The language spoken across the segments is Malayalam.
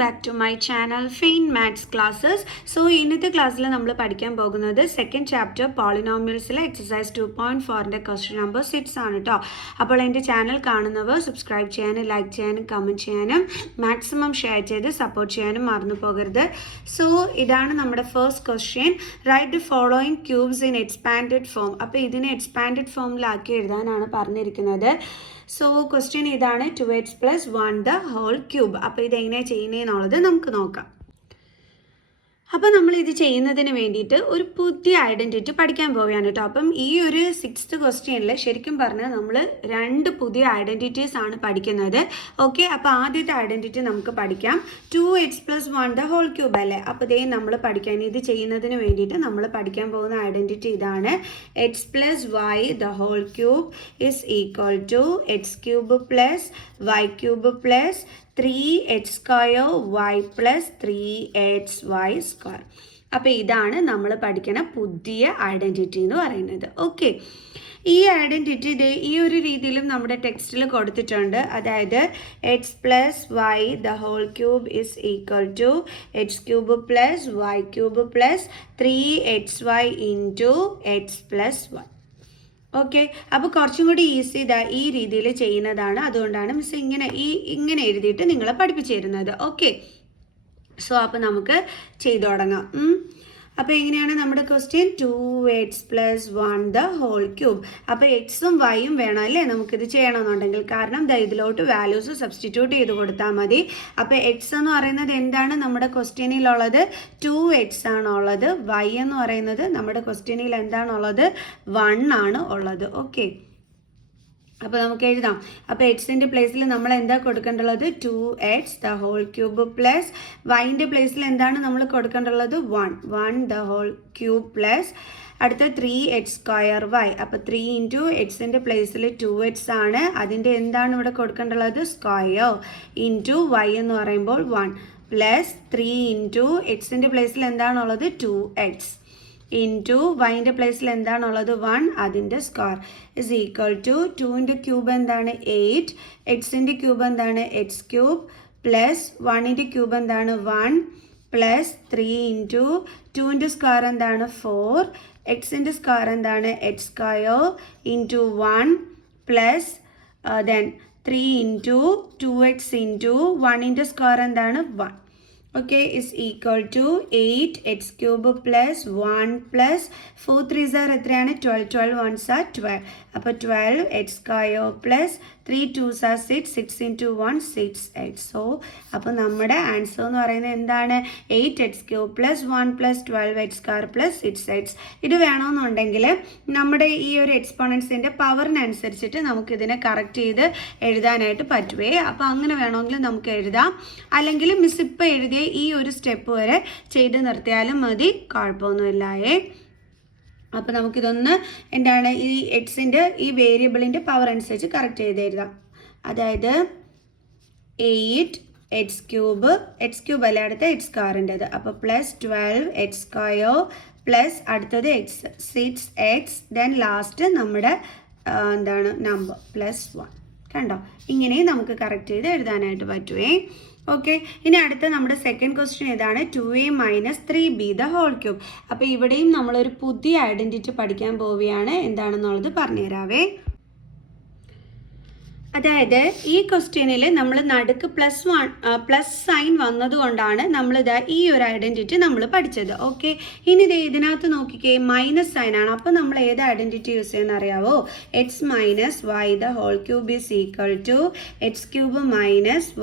back to my channel Faint Maths Classes. So ഇന്നത്തെ ക്ലാസ്സിൽ നമ്മൾ പഠിക്കാൻ പോകുന്നത് സെക്കൻഡ് ചാപ്റ്റർ പോളിനോമിയൽസിലെ എക്സസൈസ് 2.4ന്റെ ക്വസ്റ്റ്യൻ നമ്പർ 6 ആണ് കേട്ടോ. അപ്പോൾ എൻ്റെ ചാനൽ കാണുന്നവർ സബ്സ്ക്രൈബ് ചെയ്യാനും ലൈക്ക് ചെയ്യാനും കമൻറ്റ് ചെയ്യാനും മാക്സിമം ഷെയർ ചെയ്ത് സപ്പോർട്ട് ചെയ്യാനും മറന്നു പോകരുത്. സോ ഇതാണ് നമ്മുടെ first question. Right the following cubes in expanded form. അപ്പോൾ ഇതിനെ എക്സ്പാൻഡഡ് ഫോമിലാക്കി എഴുതാനാണ് പറഞ്ഞിരിക്കുന്നത്. സോ ക്വസ്റ്റ്യൻ ഇതാണ് 2x + 1 the whole cube. അപ്പോൾ ഇതെങ്ങനെയാണ് ചെയ്യുന്നതെന്നുള്ളത് നമുക്ക് നോക്കാം. അപ്പോൾ നമ്മൾ ഇത് ചെയ്യുന്നതിന് വേണ്ടിയിട്ട് ഒരു പുതിയ ഐഡൻറ്റിറ്റി പഠിക്കാൻ പോവുകയാണ് കേട്ടോ. അപ്പം ഈ ഒരു 6th ക്വസ്റ്റ്യനിൽ ശരിക്കും പറഞ്ഞാൽ നമ്മൾ 2 പുതിയ ഐഡൻറ്റിറ്റീസ് ആണ് പഠിക്കുന്നത്. ഓക്കെ, അപ്പോൾ ആദ്യത്തെ ഐഡൻറ്റിറ്റി നമുക്ക് പഠിക്കാം. 2x + 1 the whole cube അല്ലേ. അപ്പോൾ ഇതേ നമ്മൾ പഠിക്കാൻ ഇത് ചെയ്യുന്നതിന് വേണ്ടിയിട്ട് നമ്മൾ പഠിക്കാൻ പോകുന്ന ഐഡൻറ്റിറ്റി ഇതാണ്. x + y the whole cube is equal to x³ + y³ + 3x² y + 3xy². അപ്പോൾ ഇതാണ് നമ്മൾ പഠിക്കുന്ന പുതിയ ഐഡൻറ്റിറ്റി എന്ന് പറയുന്നത്. ഓക്കെ, ഈ ഐഡൻറ്റിറ്റി ഈ ഒരു രീതിയിലും നമ്മുടെ ടെക്സ്റ്റിൽ കൊടുത്തിട്ടുണ്ട്. അതായത് x + y the whole cube is equal to x³ + y³ + 3xy into x + y. Okay, അപ്പോൾ കുറച്ചും കൂടി ഈസി ഈ രീതിയിൽ ചെയ്യുന്നതാണ്. അതുകൊണ്ടാണ് മിസ് ഇങ്ങനെ എഴുതിയിട്ട് നിങ്ങളെ പഠിപ്പിച്ചു തരുന്നത്. ഓക്കെ, സോ അപ്പോൾ നമുക്ക് ചെയ്തു തുടങ്ങാം. അപ്പോൾ എങ്ങനെയാണ് നമ്മുടെ question? 2x + 1 the whole cube. അപ്പോൾ എക്സും വൈയും വേണം അല്ലേ നമുക്കിത് ചെയ്യണമെന്നുണ്ടെങ്കിൽ. കാരണം ഇതിലോട്ട് വാല്യൂസ് സബ്സ്റ്റിറ്റ്യൂട്ട് ചെയ്ത് കൊടുത്താൽ മതി. അപ്പോൾ എക്സ് എന്ന് പറയുന്നത് എന്താണ് നമ്മുടെ ക്വസ്റ്റ്യനിലുള്ളത്? 2x ആണുള്ളത്. വൈ എന്ന് പറയുന്നത് നമ്മുടെ ക്വസ്റ്റ്യനിൽ എന്താണുള്ളത്? 1 ആണ് ഉള്ളത്. ഓക്കെ, അപ്പോൾ നമുക്ക് എഴുതാം. അപ്പോൾ എക്സിൻ്റെ പ്ലേസിൽ നമ്മൾ എന്താ കൊടുക്കേണ്ടുള്ളത്? 2x the whole cube + വൈൻ്റെ പ്ലേസിൽ എന്താണ് നമ്മൾ കൊടുക്കേണ്ടുള്ളത്? 1 the whole cube + അടുത്ത 3x² y. അപ്പോൾ 3 ഇൻറ്റു എക്സിൻ്റെ പ്ലേസിൽ 2x ആണ്. അതിൻ്റെ എന്താണ് ഇവിടെ കൊടുക്കേണ്ടുള്ളത്? സ്ക്വയർ ഇൻറ്റു y എന്ന് പറയുമ്പോൾ 1 + 3 ഇൻറ്റു എക്സിൻ്റെ പ്ലേസിൽ എന്താണുള്ളത്? 2x ഇൻറ്റു വൈൻ്റെ പ്ലേസിൽ എന്താണുള്ളത്? 1, അതിൻ്റെ സ്ക്വയർ ഇസ് ഈക്വൽ ടു 2ൻ്റെ ക്യൂബ് എന്താണ്? 8, എക്സിൻ്റെ ക്യൂബ് എന്താണ്? x³ + 1ൻ്റെ ക്യൂബ് എന്താണ്? 1 + 3 ഇൻറ്റു 2ൻ്റെ സ്ക്വയർ എന്താണ്? 4, എക്സിൻ്റെ സ്ക്വയർ എന്താണ്? x² into 1 + then 3 into 2x into 1ൻ്റെ സ്ക്വയർ എന്താണ്? 1. Okay, is equal to 8x³ + 1 + 4 3s are എത്രയാണ്? 12, 12 1s are 12. അപ്പോൾ 12x² + 3 2s are 6, 6 into 1 6x. So അപ്പോൾ നമ്മുടെ ആൻസർ എന്ന് പറയുന്നത് എന്താണ്? 8x³ + 1 + 12x² + 6x. ഇത് വേണമെന്നുണ്ടെങ്കിൽ നമ്മുടെ ഈ ഒരു എക്സ്പോണൻസിൻ്റെ പവറിനനുസരിച്ചിട്ട് നമുക്കിതിനെ കറക്റ്റ് ചെയ്ത് എഴുതാനായിട്ട് പറ്റുവേ. അപ്പോൾ അങ്ങനെ വേണമെങ്കിൽ നമുക്ക് എഴുതാം. അല്ലെങ്കിൽ മിസ് ഇപ്പോൾ എഴുതിയ ഈ ഒരു സ്റ്റെപ്പ് വരെ ചെയ്ത് നിർത്തിയാലും മതി, കുഴപ്പമൊന്നുമില്ലായേ. അപ്പോൾ നമുക്കിതൊന്ന് എന്താണ് ഈ എക്സിൻ്റെ ഈ വേരിയബിളിൻ്റെ പവർ അനുസരിച്ച് കറക്റ്റ് ചെയ്ത് എഴുതാം. അതായത് 8x³ അല്ല, അടുത്ത x²ൻ്റെത്. അപ്പോൾ + 12x² + അടുത്തത് x 6x, ദെൻ ലാസ്റ്റ് നമ്മുടെ എന്താണ് നമ്പർ +1. കണ്ടോ, ഇങ്ങനെയും നമുക്ക് കറക്റ്റ് ചെയ്ത് എഴുതാനായിട്ട് പറ്റുവേ. ഓക്കെ, ഇനി അടുത്ത നമ്മുടെ സെക്കൻഡ് ക്വസ്റ്റ്യൻ ഇതാണ്. 2a - 3b the whole cube. അപ്പോൾ ഇവിടെയും നമ്മളൊരു പുതിയ ഐഡൻറ്റിറ്റി പഠിക്കാൻ പോവുകയാണ്. എന്താണെന്നുള്ളത് പറഞ്ഞുതരാവേ. അതായത് ഈ ക്വസ്റ്റ്യനിൽ നമ്മൾ നടുക്ക് പ്ലസ് സൈൻ വന്നതുകൊണ്ടാണ് നമ്മളിത് ഈ ഒരു ഐഡൻറ്റിറ്റി നമ്മൾ പഠിച്ചത്. ഓക്കെ, ഇനി ഇതിനകത്ത് നോക്കിക്കേ, മൈനസ് സൈൻ ആണ്. അപ്പോൾ നമ്മൾ ഏത് ഐഡൻറ്റിറ്റി യൂസ് ചെയ്യുന്ന അറിയാവോ? x - y the whole cube is equal to x³ - y³ -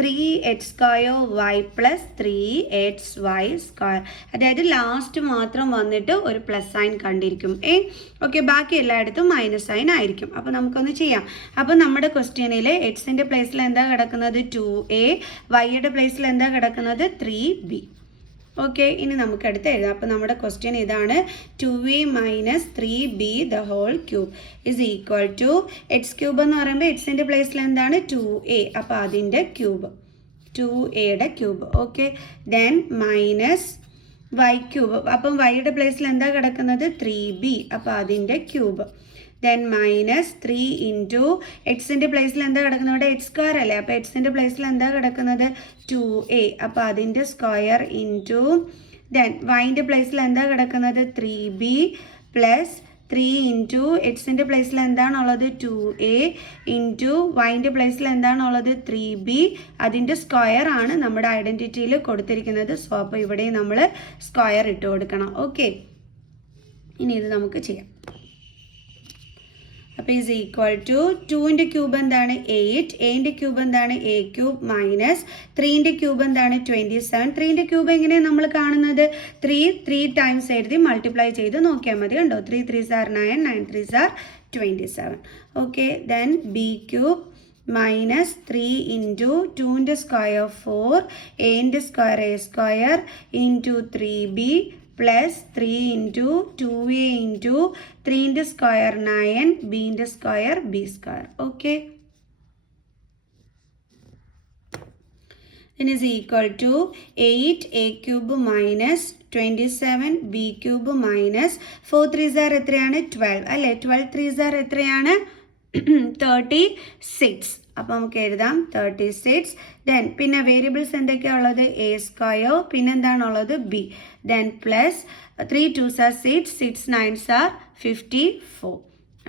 3x² y + 3xy². അതായത് ലാസ്റ്റ് മാത്രം വന്നിട്ട് ഒരു പ്ലസ് സൈൻ കണ്ടിരിക്കും. ഓക്കെ, ബാക്കി എല്ലായിടത്തും മൈനസ് സൈൻ ആയിരിക്കും. അപ്പോൾ നമുക്കൊന്ന് ചെയ്യാം. അപ്പോൾ നമ്മുടെ ക്വസ്റ്റ്യനിൽ എക്സിൻ്റെ പ്ലേസിൽ എന്താ കിടക്കുന്നത്? 2a, വൈയുടെ പ്ലേസിൽ എന്താ കിടക്കുന്നത്? 3b. ഓക്കെ, ഇനി നമുക്കടുത്ത് എഴുതാം. അപ്പോൾ നമ്മുടെ ക്വസ്റ്റ്യൻ ഇതാണ്. 2a - 3b the whole cube is equal to x³ എന്ന് പറയുമ്പോൾ എക്സിൻ്റെ പ്ലേസിൽ എന്താണ്? 2a. അപ്പോൾ അതിൻ്റെ ക്യൂബ് 2aയുടെ ക്യൂബ്. Okay, then -y³. അപ്പം വൈയുടെ പ്ലേസിൽ എന്താ കിടക്കുന്നത്? 3b. അപ്പോൾ അതിൻ്റെ ക്യൂബ് ദെൻ മൈനസ് 3 ഇൻറ്റു എക്സിൻ്റെ പ്ലേസിൽ എന്താ കിടക്കുന്നത്, ഇവിടെ എക്സ് സ്ക്വയർ അല്ലേ, അപ്പോൾ എക്സിൻ്റെ പ്ലേസിൽ എന്താ കിടക്കുന്നത് 2a, അപ്പോൾ അതിൻ്റെ സ്ക്വയർ ഇൻറ്റു ദെൻ വൈൻ്റെ പ്ലേസിൽ എന്താ കിടക്കുന്നത് 3b പ്ലസ് 3 ഇൻറ്റു എക്സിൻ്റെ പ്ലേസിൽ എന്താണുള്ളത് 2a ഇൻറ്റു വൈൻ്റെ പ്ലേസിൽ എന്താണുള്ളത് 3b, അതിൻ്റെ സ്ക്വയർ ആണ് നമ്മുടെ ഐഡൻറ്റിറ്റിയിൽ കൊടുത്തിരിക്കുന്നത്. സോ അപ്പോൾ ഇവിടെ നമ്മൾ സ്ക്വയർ ഇട്ട് കൊടുക്കണം. ഓക്കെ, ഇനി ഇത് നമുക്ക് ചെയ്യാം. അപ്പോൾ ഈസ് ഈക്വൽ ടു 2ൻ്റെ ക്യൂബ് എന്താണ് 8, എൻ്റെ ക്യൂബ് എന്താണ് a ക്യൂബ് മൈനസ് 3ൻ്റെ ക്യൂബ് എന്താണ് 27. 3ൻ്റെ ക്യൂബ് എങ്ങനെയാണ് നമ്മൾ കാണുന്നത്, 3 ടൈംസ് എഴുതി മൾട്ടിപ്ലൈ ചെയ്ത് നോക്കിയാൽ മതി. കണ്ടോ, 3 3s are 9, 9 3s are 27. Okay, then b cube minus 3 into 2ൻ്റെ സ്ക്വയർ 4, എൻ്റെ square a square into 3b plus 3 into 2a into 3ൻ്റെ സ്ക്വയർ 9, ബിൻ്റെ square b square. Okay, then is equal to 8a cube minus 27 b cube minus 4 3s are എത്രയാണ് 12 അല്ലേ, 12 3s are എത്രയാണ് 36. അപ്പോൾ നമുക്ക് എഴുതാം 36. ദെൻ പിന്നെ വേരിയബിൾസ് എന്തൊക്കെയാണ് ഉള്ളത്, a സ്ക്വയർ, പിന്നെ എന്താണുള്ളത് b, then plus 3 2s are 6, 6 9s are 54.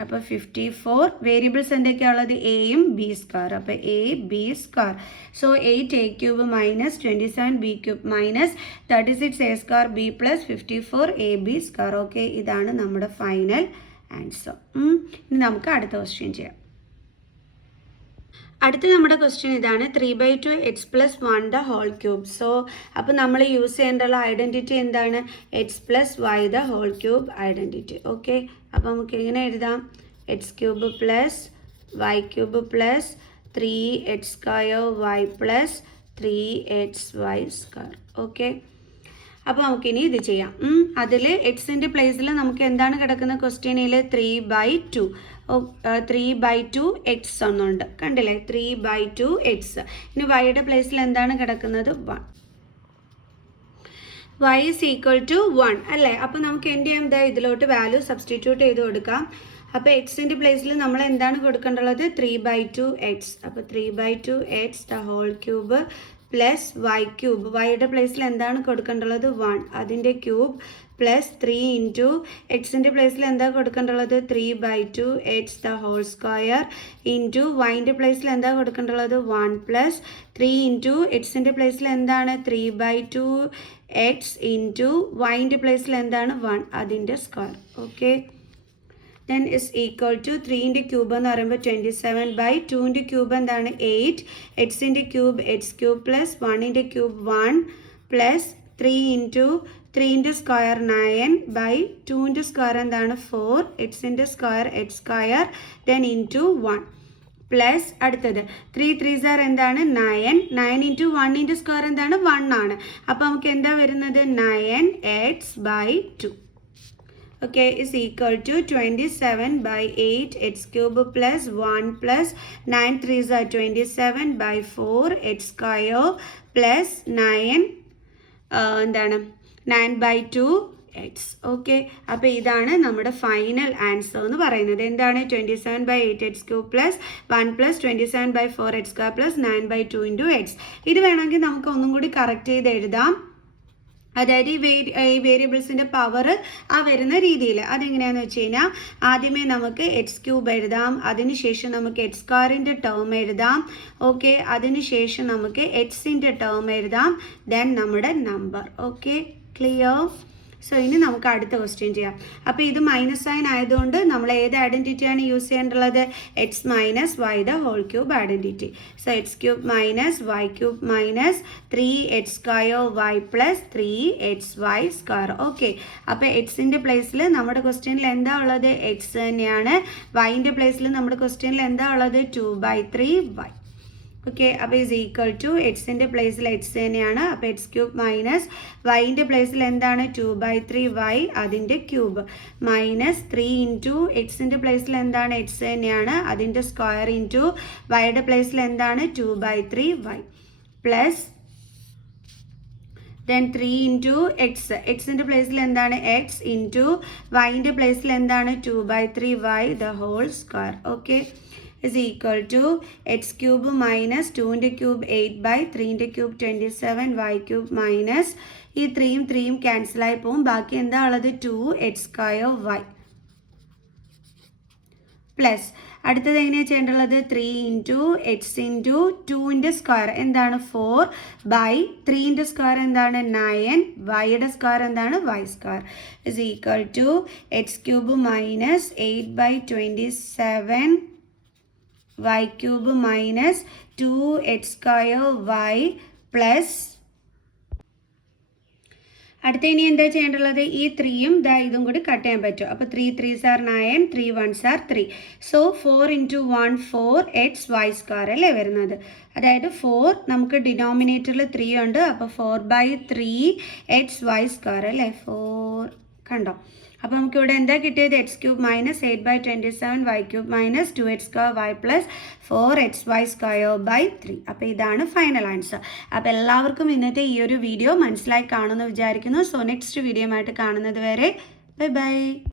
അപ്പോൾ 54 വേരിയബിൾസ് എന്തൊക്കെയാണ് ഉള്ളത്, എയും ബി സ്ക്വയർ, അപ്പോൾ a b square. So 8a cube minus 27 b cube minus 36 a square b plus 54 a b square. Okay, ഇതാണ് നമ്മുടെ ഫൈനൽ ആൻസർ. ഇനി നമുക്ക് അടുത്ത ക്വസ്റ്റ്യൻ ചെയ്യാം. അടുത്ത നമ്മുടെ ക്വസ്റ്റ്യൻ ഇതാണ്, 3/2 x plus 1 the whole cube. So അപ്പോൾ നമ്മൾ യൂസ് ചെയ്യേണ്ടുള്ള ഐഡൻറ്റിറ്റി എന്താണ്, x plus y the whole cube identity. Okay, അപ്പോൾ നമുക്ക് എങ്ങനെ എഴുതാം, x cube plus y cube plus 3x square y plus 3xy square. Okay, അപ്പോൾ നമുക്കിനി ഇത് ചെയ്യാം. അതിൽ എക്സിൻ്റെ പ്ലേസിൽ നമുക്ക് എന്താണ് കിടക്കുന്ന ക്വസ്റ്റ്യനിൽ 3/2 3/2 x ഒന്നുണ്ട്, കണ്ടില്ലേ 3/2 x. ഇനി വൈയുടെ പ്ലേസിൽ എന്താണ് കിടക്കുന്നത് 1, y is equal to 1 അല്ലേ. അപ്പോൾ നമുക്ക് എന്ത് ചെയ്യാം, ഇതിലോട്ട് വാല്യൂ സബ്സ്റ്റിറ്റ്യൂട്ട് ചെയ്ത് കൊടുക്കാം. അപ്പോൾ എക്സിൻ്റെ പ്ലേസിൽ നമ്മൾ എന്താണ് കൊടുക്കേണ്ടുള്ളത് 3/2 x. അപ്പോൾ 3/2 x the whole cube plus y cube, വൈയുടെ പ്ലേസിൽ എന്താണ് കൊടുക്കേണ്ടുള്ളത് 1, അതിൻ്റെ ക്യൂബ് പ്ലസ് 3 ഇൻറ്റു എക്സിൻ്റെ പ്ലേസിൽ എന്താ കൊടുക്കേണ്ടുള്ളത് 3/2 x the whole square into വൈൻ്റെ പ്ലേസിൽ എന്താ കൊടുക്കേണ്ടുള്ളത് 1 പ്ലസ് 3 ഇൻറ്റു എക്സിൻ്റെ പ്ലേസിൽ എന്താണ് 3/2 x ഇൻറ്റു വൈൻ്റെ പ്ലേസിൽ എന്താണ് 1, അതിൻ്റെ square. Okay, then is equal to 3ൻ്റെ ക്യൂബ് എന്ന് പറയുമ്പോൾ 27/2ൻ്റെ ക്യൂബ് എന്താണ് 8, എക്സിൻ്റെ ക്യൂബ് എക്സ് ക്യൂബ് പ്ലസ് 1ൻ്റെ ക്യൂബ് 1 പ്ലസ് 3 ഇൻറ്റു 3ൻ്റെ സ്ക്വയർ 9/2ൻ്റെ സ്ക്വയർ എന്താണ് 4, എക്സിൻ്റെ square x square then into 1 plus അടുത്തത് 3 3s are എന്താണ് 9, 9 ഇൻറ്റു 1ൻ്റെ സ്ക്വയർ എന്താണ് 1 ആണ്. അപ്പോൾ നമുക്ക് എന്താ വരുന്നത് 9x/2. Okay, is equal to 27/8 x cube plus 1 plus 9 3s are 27/4 x square plus 9 എന്താണ് 9/2 x. ഓക്കെ, അപ്പോൾ ഇതാണ് നമ്മുടെ ഫൈനൽ ആൻസർ എന്ന് പറയുന്നത്. എന്താണ് 27/8 x cube plus 1 plus 27/4 x square plus 9/2 into X. ഇത് വേണമെങ്കിൽ നമുക്ക് ഒന്നും കൂടി കറക്റ്റ് ചെയ്ത് എഴുതാം. അതായത് ഈ വേരിയബിൾസിൻ്റെ പവർ ആ വരുന്ന രീതിയിൽ. അതെങ്ങനെയാണെന്ന് വെച്ച് കഴിഞ്ഞാൽ ആദ്യമേ നമുക്ക് എക്സ് ക്യൂബ് എഴുതാം, അതിനുശേഷം നമുക്ക് എക്സ് സ്ക്വയറിൻ്റെ ടേം എഴുതാം. ഓക്കെ, അതിനുശേഷം നമുക്ക് എക്സിൻ്റെ ടേം എഴുതാം, ദെൻ നമ്മുടെ നമ്പർ. Okay, clear. സോ ഇനി നമുക്ക് അടുത്ത ക്വസ്റ്റ്യൻ ചെയ്യാം. അപ്പോൾ ഇത് മൈനസ് സൈൻ ആയതുകൊണ്ട് നമ്മൾ ഏത് ഐഡൻറ്റിറ്റിയാണ് യൂസ് ചെയ്യേണ്ടത്, x minus y the whole cube identity. So x cube minus y cube minus 3x square y plus 3xy square. Okay, അപ്പോൾ എക്സിൻ്റെ പ്ലേസിൽ നമ്മുടെ ക്വസ്റ്റ്യനിൽ എന്താ ഉള്ളത് എക്സ് തന്നെയാണ്, വൈൻ്റെ പ്ലേസിൽ നമ്മുടെ ക്വസ്റ്റ്യനിൽ എന്താ ഉള്ളത് 2/3y. ഓക്കെ, അപ്പോൾ ഈസ് ഈക്വൽ ടു എക്സിൻ്റെ പ്ലേസിൽ എക്സ് തന്നെയാണ്, അപ്പോൾ എക്സ് ക്യൂബ് മൈനസ് വൈൻ്റെ പ്ലേസിൽ എന്താണ് 2/3y അതിൻ്റെ ക്യൂബ് മൈനസ് 3 ഇൻറ്റു എക്സിൻ്റെ പ്ലേസിൽ എന്താണ് എക്സ് തന്നെയാണ്, അതിൻ്റെ സ്ക്വയർ ഇൻറ്റു വൈയുടെ പ്ലേസിൽ എന്താണ് 2/3y plus then 3 into X, എക്സിൻ്റെ പ്ലേസിൽ എന്താണ് എക്സ് ഇൻറ്റു വൈൻ്റെ പ്ലേസിൽ എന്താണ് 2/3 y the whole square. Okay, is equal to x cube minus 2ൻ്റെ ക്യൂബ് 8/3ൻ്റെ ക്യൂബ് 27 വൈ ക്യൂബ് മൈനസ് ഈ 3യും 3യും ക്യാൻസലായി പോവും. ബാക്കി എന്താ ഉള്ളത് 2x² വൈ പ്ലസ് അടുത്തത് എങ്ങനെയാണ് ചെയ്യേണ്ടുള്ളത് 3 ഇൻറ്റു എക്സ് ഇൻറ്റു 2ൻ്റെ സ്ക്വയർ എന്താണ് 4/3ൻ്റെ സ്ക്വയർ എന്താണ് 9 വൈയുടെ സ്ക്വയർ എന്താണ് y square is equal to x cube minus 8/27 y cube minus 2x² y plus അടുത്ത ഇനി എന്താ ചെയ്യേണ്ടുള്ളത് ഈ 3യും ഇതും കൂടി കട്ട് ചെയ്യാൻ പറ്റും. അപ്പോൾ 3 3s are 9, 3 1s are 3. So 4 into 1 4xy² അല്ലേ വരുന്നത്. അതായത് 4 നമുക്ക് ഡിനോമിനേറ്ററിൽ 3 ഉണ്ട്. അപ്പോൾ 4/3xy² അല്ലേ 4 കണ്ടോ. അപ്പോൾ നമുക്കിവിടെ എന്താ കിട്ടിയത് x cube minus 8/27 y cube minus 2x² y plus 4xy²/3. അപ്പോൾ ഇതാണ് ഫൈനൽ ആൻസർ. അപ്പോൾ എല്ലാവർക്കും ഇന്നത്തെ ഈ ഒരു വീഡിയോ മനസ്സിലായി കാണുമെന്ന് വിചാരിക്കുന്നു. സോ നെക്സ്റ്റ് വീഡിയോ ആയിട്ട് കാണുന്നത് വരെ ബൈ ബൈ.